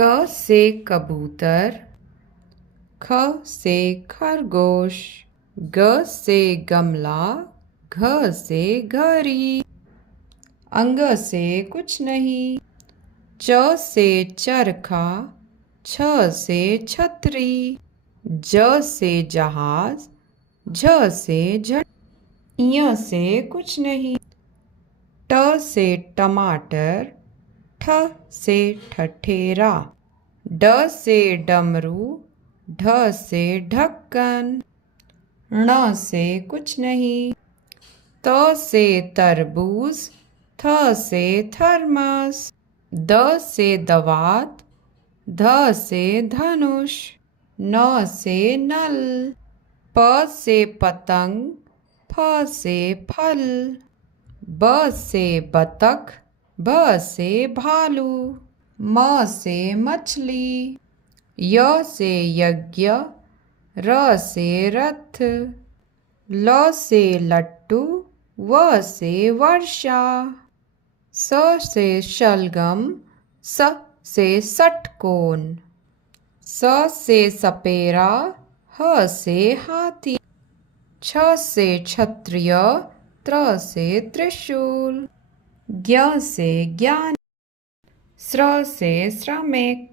क से कबूतर, ख से खरगोश, ग से गमला, घ से घड़ी, अंग से कुछ नहीं, च से चरखा, छ से छतरी, ज से जहाज, झ से झट, य से कुछ नहीं, ट से टमाटर, ठ से ठठेरा, ड से डमरू, ढ से ढक्कन, ण से कुछ नहीं, त से तरबूज, थ से थर्मस, द से दवात, ध से धनुष, न से नल, प से पतंग, फ से फल, ब से बतख, भ से भालू, म से मछली, य से यज्ञ, र से रथ, ल से लट्टू, व से वर्षा, स से शलगम, स से षटकोण, स से सपेरा, ह से हाथी, छ से क्षत्रिय, त्र से त्रिशूल, ज्ञ से ज्ञान, स्र से श्रमिक,